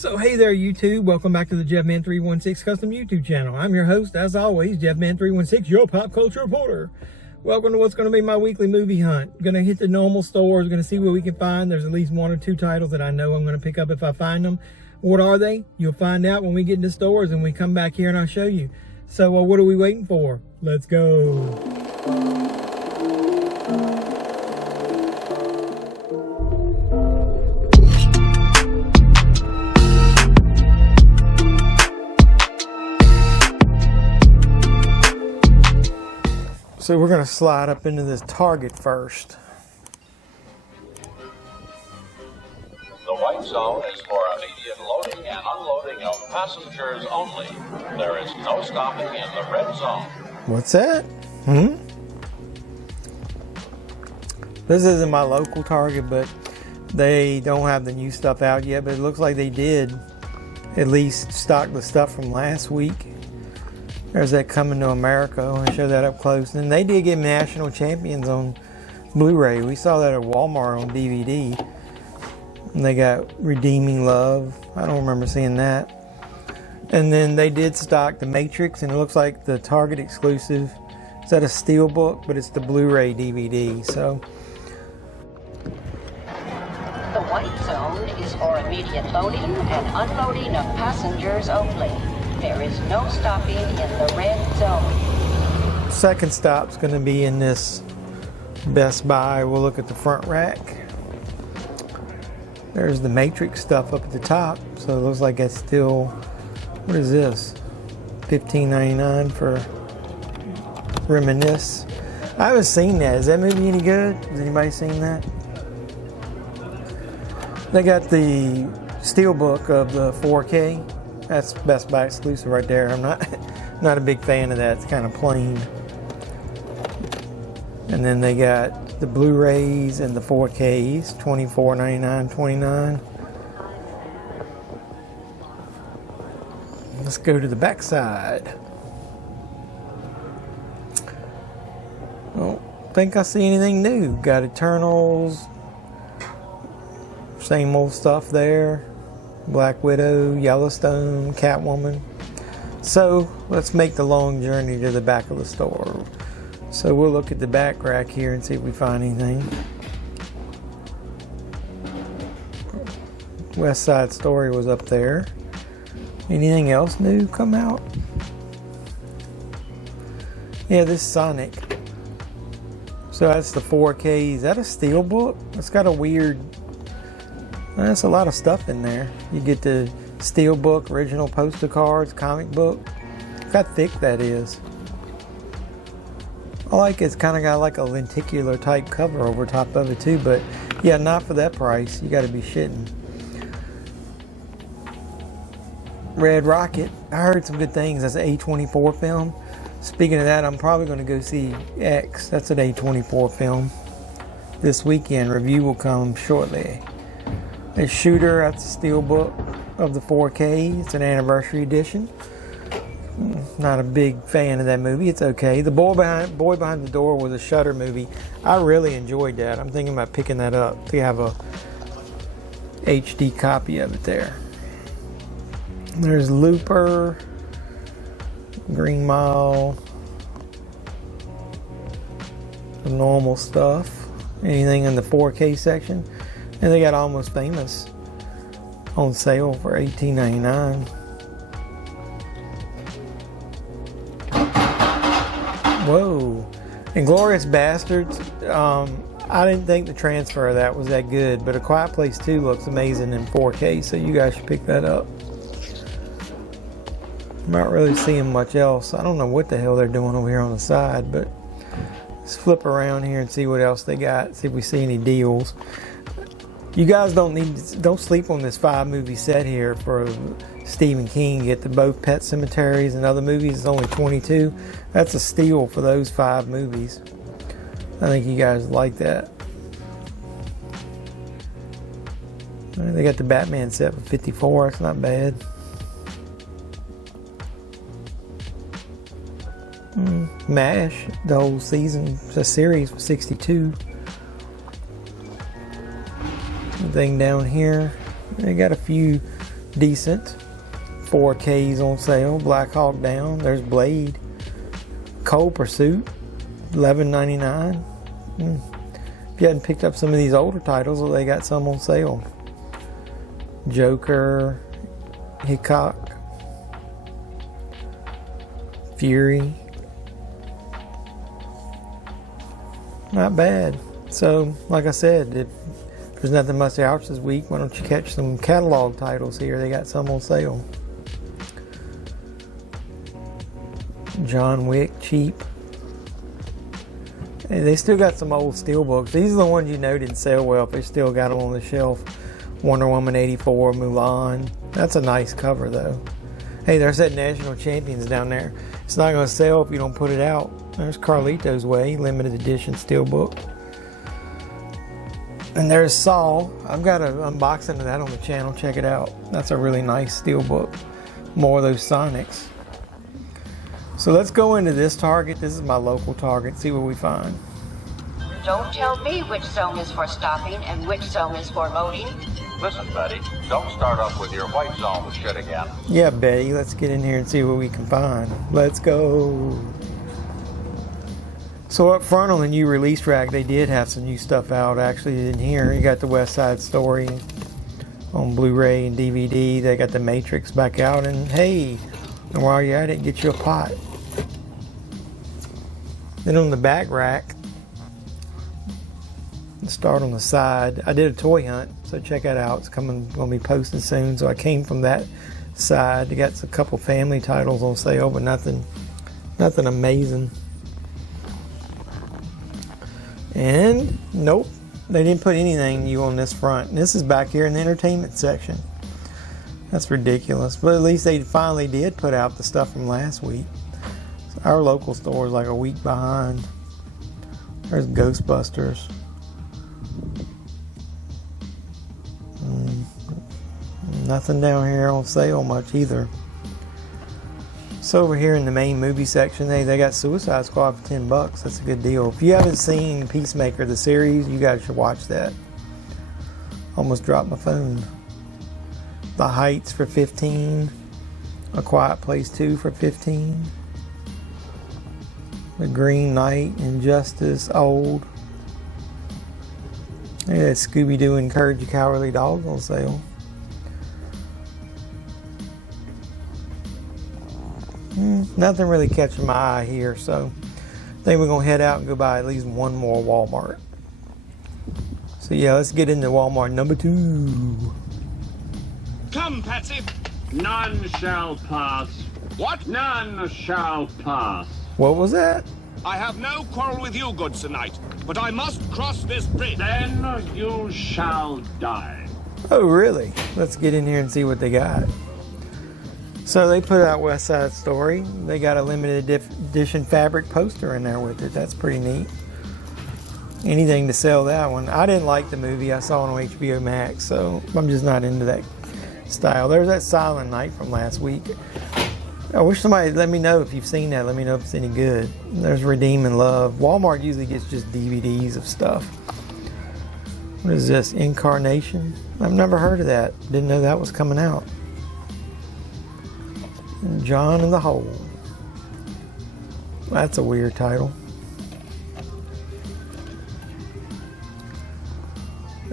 So hey there YouTube, welcome back to the JeffMan316 Custom YouTube channel. I'm your host, as always, JeffMan316, your pop culture reporter. Welcome to what's going to be my weekly movie hunt. Going to hit the normal stores, going to see what we can find. There's at least one or two titles that I know I'm going to pick up if I find them. What are they? You'll find out when we get into stores and we come back here and I'll show you. So what are we waiting for? Let's go. So we're going to slide up into this Target first. The white zone is for immediate loading and unloading of passengers only. There is no stopping in the red zone. What's that? This isn't my local Target, but they don't have the new stuff out yet. But it looks like they did at least stock the stuff from last week. There's that Coming to America. I want to show that up close. And they did get National Champions on Blu-ray. We saw that at Walmart on DVD. And they got Redeeming Love. I don't remember seeing that. And then they did stock The Matrix, and it looks like the Target exclusive. Is that a Steelbook? But it's the Blu-ray DVD. So the white zone is for immediate loading and unloading of passengers only. There is no stopping in the red zone. Second stop's going to be in this Best Buy. We'll look at the front rack. There's the Matrix stuff up at the top. So it looks like it's still, what is this? $15.99 for Reminisce. I haven't seen that. Is that movie any good? Has anybody seen that? They got the Steelbook of the 4K. That's Best Buy exclusive right there. I'm not a big fan of that. It's kind of plain. And then they got the Blu-rays and the 4Ks, $24.99, $29. Let's go to the back side. Don't think I see anything new. Got Eternals. Same old stuff there. Black Widow, Yellowstone, Catwoman. So let's make the long journey to the back of the store. So we'll look at the back rack here and see if we find anything. West Side Story was up there. Anything else new come out? Yeah, this Sonic. So that's the 4K. Is that a Steelbook? It's got a weird... That's a lot of stuff in there. You get the Steelbook, original poster cards, comic book. Look how thick that is. I like it's kind of got like a lenticular type cover over top of it too, but yeah, not for that price. You got to be shitting. Red Rocket. I heard some good things. That's an A24 film. Speaking of that, I'm probably going to go see X. That's an A24 film. This weekend. Review will come shortly. A Shooter, that's a Steelbook of the 4K. It's an anniversary edition. Not a big fan of that movie. It's okay. The Boy Behind the Door was a Shudder movie. I really enjoyed that. I'm thinking about picking that up to have a HD copy of it there. There's Looper, Green Mile, the normal stuff. Anything in the 4K section. And they got Almost Famous on sale for $18.99. Whoa. Inglourious Bastards. I didn't think the transfer of that was that good, but A Quiet Place 2 looks amazing in 4K, so you guys should pick that up. I'm not really seeing much else. I don't know what the hell they're doing over here on the side, but let's flip around here and see what else they got, see if we see any deals. You guys don't sleep on this 5-movie set here for Stephen King. Get to both Pet Cemeteries and other movies. It's only $22. That's a steal for those 5 movies. I think you guys like that. They got the Batman set for $54. That's not bad. MASH, the whole season, the series was $62. Thing down here, they got a few decent. 4Ks on sale. Black Hawk Down. There's Blade. Cold Pursuit, $11.99. If you hadn't picked up some of these older titles, well, they got some on sale. Joker, Hickok, Fury. Not bad. So, like I said, if there's nothing much out this week, why don't you catch some catalog titles here? They got some on sale. John Wick, cheap. Hey, they still got some old Steelbooks. These are the ones you know didn't sell well, if they still got them on the shelf. Wonder Woman 84, Mulan. That's a nice cover, though. Hey, there's that National Champions down there. It's not going to sell if you don't put it out. There's Carlito's Way, limited edition Steelbook. And there's Saw. I've got an unboxing of that on the channel. Check it out. That's a really nice Steelbook. More of those Sonics. So let's go into this Target. This is my local Target. See what we find. Don't tell me which zone is for stopping and which zone is for loading. Listen, Betty, don't start off with your white zone shit again. Yeah, Betty, let's get in here and see what we can find. Let's go. So up front on the new release rack, they did have some new stuff out actually in here. You got the West Side Story on Blu-ray and DVD. They got the Matrix back out, and hey, and while you're at it, get you a pot. Then on the back rack, let's start on the side. I did a toy hunt, so check that out. It's going to be posted soon. So I came from that side. They got a couple family titles on sale, but nothing amazing. And nope, they didn't put anything new on this front. And this is back here in the entertainment section. That's ridiculous, but at least they finally did put out the stuff from last week. So our local store is like a week behind. There's Ghostbusters. Nothing down here on sale much either. So over here in the main movie section, they got Suicide Squad for $10. That's a good deal. If you haven't seen Peacemaker the series, you guys should watch that. Almost dropped my phone. The Heights for $15. A Quiet Place 2 for $15. The Green Knight, Injustice, Old. Look at that Scooby-Doo and Courage the Cowardly Dog on sale. Nothing really catching my eye here, so I think we're going to head out and go by at least one more Walmart. So yeah, let's get into Walmart number 2. Come, Patsy. None shall pass. What? None shall pass. What was that? I have no quarrel with you, good Sir Knight, but I must cross this bridge. Then you shall die. Oh, really? Let's get in here and see what they got. So they put out West Side Story. They got a limited edition fabric poster in there with it. That's pretty neat. Anything to sell that one. I didn't like the movie. I saw it on HBO Max, so I'm just not into that style. There's that Silent Night from last week. I wish somebody let me know if you've seen that. Let me know if it's any good. There's Redeem and Love. Walmart usually gets just DVDs of stuff. What is this? Incarnation? I've never heard of that. Didn't know that was coming out. And John in the Hole. That's a weird title.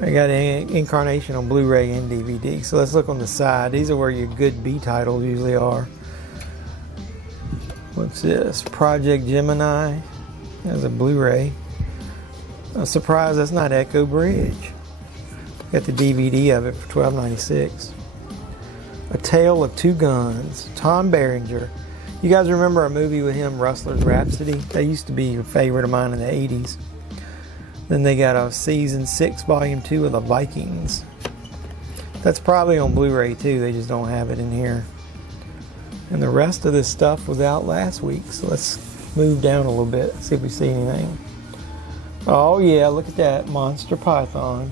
I got Incarnation on Blu-ray and DVD. So let's look on the side. These are where your good B titles usually are. What's this? Project Gemini. There's a Blu-ray. I'm surprised that's not Echo Bridge. Got the DVD of it for $12.96. A Tale of Two Guns. Tom Berenger. You guys remember a movie with him, Rustler's Rhapsody? That used to be a favorite of mine in the 80s. Then they got a Season 6, Volume 2 of the Vikings. That's probably on Blu-ray too. They just don't have it in here. And the rest of this stuff was out last week. So let's move down a little bit, see if we see anything. Oh yeah, look at that. Monster Python.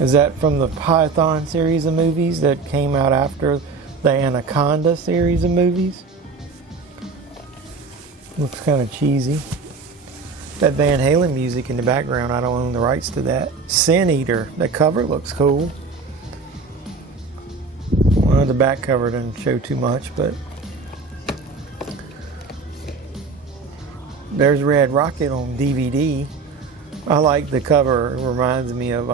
Is that from the Python series of movies that came out after the Anaconda series of movies? Looks kind of cheesy. That Van Halen music in the background, I don't own the rights to that. Sin Eater, the cover looks cool. Well, the back cover doesn't show too much, but there's Red Rocket on DVD. I like the cover. It reminds me of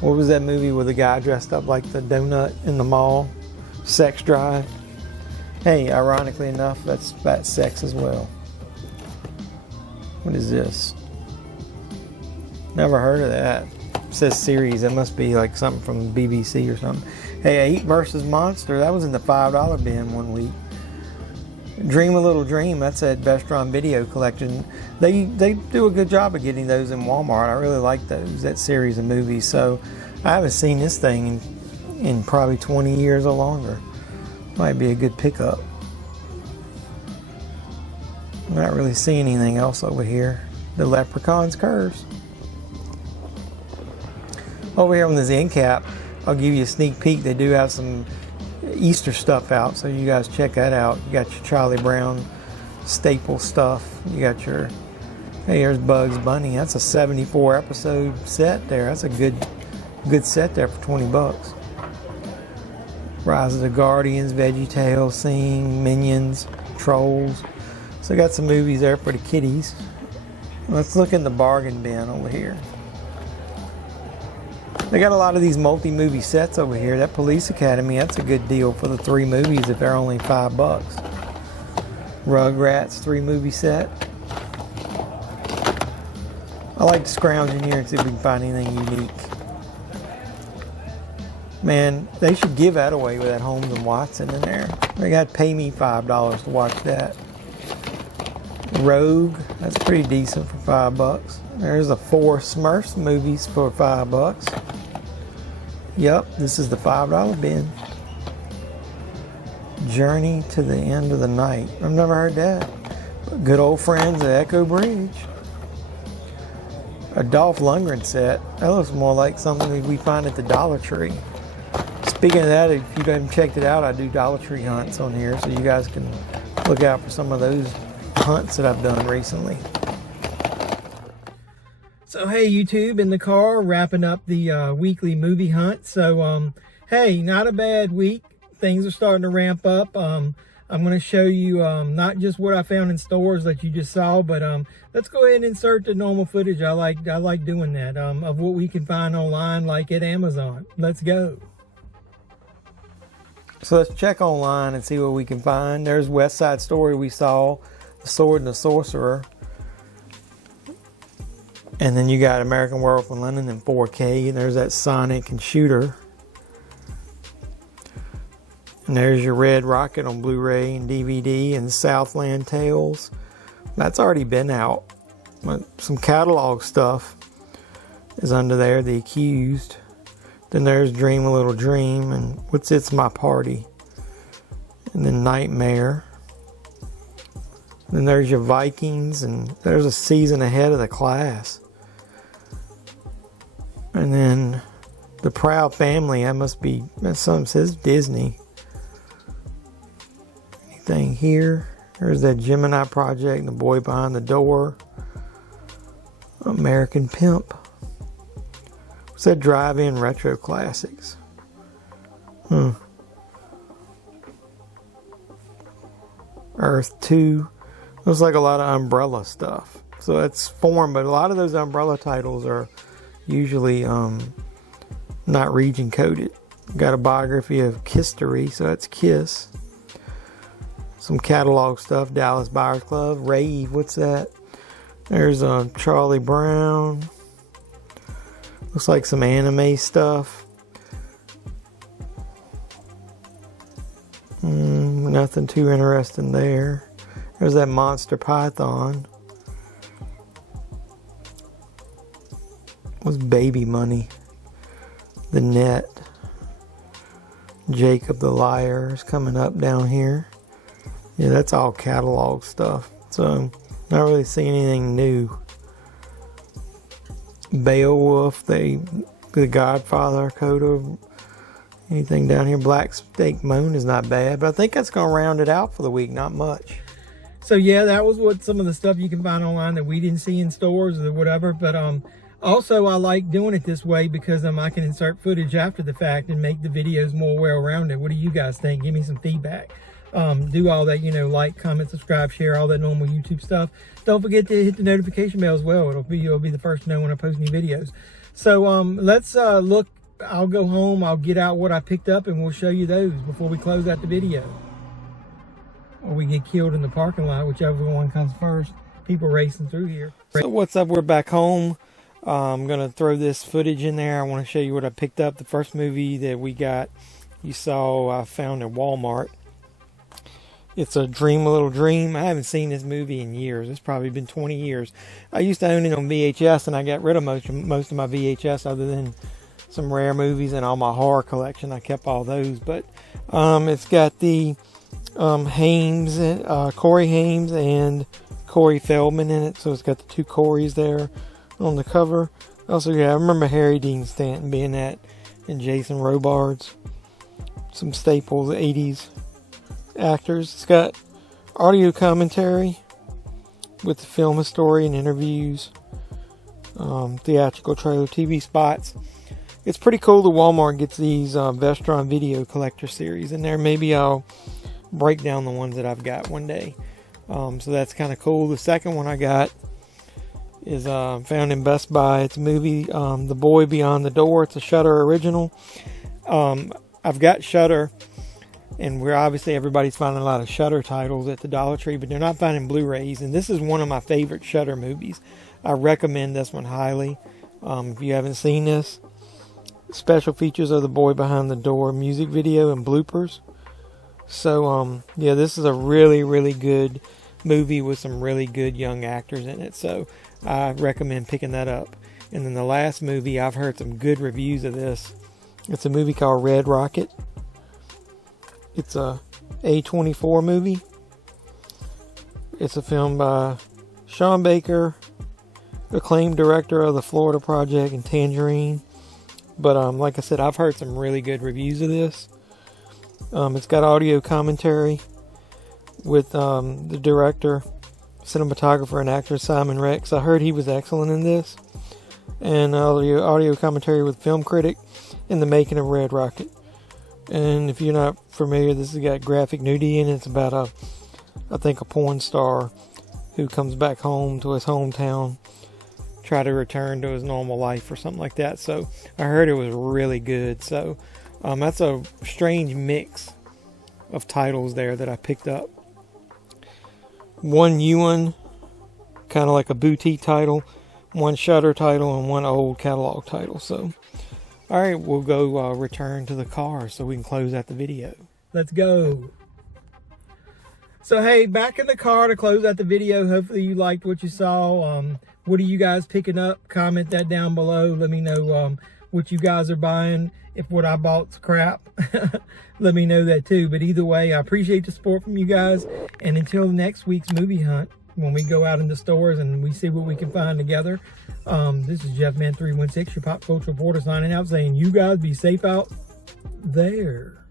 what was that movie where the guy dressed up like the donut in the mall? Sex Drive. Hey, ironically enough, that's about sex as well. What is this? Never heard of that. It says series. It must be like something from BBC or something. Hey, 8 vs. Monster. That was in the $5 bin one week. Dream a Little Dream. That's that Vestron video collection. They do a good job of getting those in Walmart. I really like those. That series of movies. So I haven't seen this thing in probably 20 years or longer. Might be a good pickup. I'm not really seeing anything else over here. The Leprechaun's Curse. Over here on this end cap, I'll give you a sneak peek. They do have some Easter stuff out, so you guys check that out. You got your Charlie Brown staple stuff. You got your, hey, there's Bugs Bunny. That's a 74 episode set there. That's a good set there for 20 bucks. Rise of the Guardians, VeggieTales, Sing, Minions, Trolls. So I got some movies there for the kiddies. Let's look in the bargain bin over here. They got a lot of these multi-movie sets over here. That Police Academy, that's a good deal for the 3 movies if they're only $5. Rugrats 3-movie set. I like to scrounge in here and see if we can find anything unique. Man, they should give that away with that Holmes and Watson in there. They got to pay me $5 to watch that. Rogue, that's pretty decent for $5. There's the 4 Smurfs movies for $5. Yep, this is the $5 bin. Journey to the End of the Night. I've never heard that. Good old friends at Echo Bridge. A Dolph Lundgren set. That looks more like something that we find at the Dollar Tree. Speaking of that, if you haven't checked it out, I do Dollar Tree hunts on here, so you guys can look out for some of those hunts that I've done recently. So hey, YouTube, in the car, wrapping up the weekly movie hunt. So hey, not a bad week. Things are starting to ramp up. I'm going to show you not just what I found in stores that you just saw, but let's go ahead and insert the normal footage. I like doing that of what we can find online, like at Amazon. Let's go. So let's check online and see what we can find. There's West Side Story we saw, The Sword and the Sorcerer. And then you got American Werewolf in London in 4K. And there's that Sonic and Shooter. And there's your Red Rocket on Blu-ray and DVD and Southland Tales. That's already been out. But some catalog stuff is under there. The Accused. Then there's Dream a Little Dream and What's It's My Party. And then Nightmare. Then there's your Vikings, and there's a season ahead of The Class. And then The Proud Family, that something says Disney. Anything here? There's that Gemini Project and The Boy Behind the Door. American Pimp. What's that Drive-In Retro Classics? Earth 2. Looks like a lot of Umbrella stuff. So it's foreign, but a lot of those Umbrella titles are usually not region coded. Got a biography of Kisstory, so that's Kiss. Some catalog stuff, Dallas Buyers Club, Rave, what's that? There's Charlie Brown. Looks like some anime stuff. Nothing too interesting there. There's that Monster Python. What's Baby Money? The Net. Jacob the Liar is coming up down here. Yeah, that's all catalog stuff. So, not really seeing anything new. Beowulf, the Godfather Coda. Anything down here? Black Snake Moon is not bad, but I think that's going to round it out for the week. Not much. So yeah, that was what some of the stuff you can find online that we didn't see in stores or whatever. But Also, I like doing it this way because I can insert footage after the fact and make the videos more well-rounded. What do you guys think? Give me some feedback. Do all that, like, comment, subscribe, share, all that normal YouTube stuff. Don't forget to hit the notification bell as well. You'll be the first to know when I post new videos. So let's look. I'll go home, I'll get out what I picked up, and we'll show you those before we close out the video. Or we get killed in the parking lot, whichever one comes first. People racing through here. So what's up? We're back home. I'm going to throw this footage in there. I want to show you what I picked up. The first movie that we got, you saw, I found at Walmart. It's A Dream, a Little Dream. I haven't seen this movie in years. It's probably been 20 years. I used to own it on VHS, and I got rid of most of my VHS other than some rare movies and all my horror collection. I kept all those. But it's got the Hames, Corey Hames and Corey Feldman in it. So it's got the two Coreys there on the cover. Also, yeah, I remember Harry Dean Stanton being that, and Jason Robards. Some staples, 80s actors. It's got audio commentary with the film historian interviews, theatrical trailer, TV spots. It's pretty cool that Walmart gets these Vestron video collector series in there. Maybe I'll break down the ones that I've got one day. So that's kind of cool. The second one I got is found in Best Buy. It's a movie, The Boy Beyond the Door. It's a Shudder original. I've got Shudder, and we're obviously everybody's finding a lot of Shudder titles at the Dollar Tree, but they're not finding Blu-rays. And this is one of my favorite Shudder movies. I recommend this one highly. If you haven't seen this, special features of The Boy Behind the Door, music video, and bloopers. So yeah, this is a really, really good movie with some really good young actors in it. So I recommend picking that up. And then the last movie, I've heard some good reviews of this. It's a movie called Red Rocket. It's a A24 movie. It's a film by Sean Baker, acclaimed director of The Florida Project and Tangerine. But like I said, I've heard some really good reviews of this. It's got audio commentary with the director, cinematographer, and actor Simon Rex. I heard he was excellent in this. And audio commentary with film critic in the making of Red Rocket. And if you're not familiar, this has got graphic nudity in it. It's about I think a porn star who comes back home to his hometown, try to return to his normal life or something like that. So I heard it was really good. So that's a strange mix of titles there that I picked up. One Ewan, kind of like a boutique title, one Shudder title, and one old catalog title. So alright, we'll go return to the car so we can close out the video. Let's go. So hey, back in the car to close out the video. Hopefully you liked what you saw. What are you guys picking up? Comment that down below. Let me know what you guys are buying. If what I bought's crap, let me know that too. But either way, I appreciate the support from you guys. And until next week's movie hunt, when we go out in the stores and we see what we can find together. This is JeffMan316, your pop culture reporter, signing out, saying you guys be safe out there.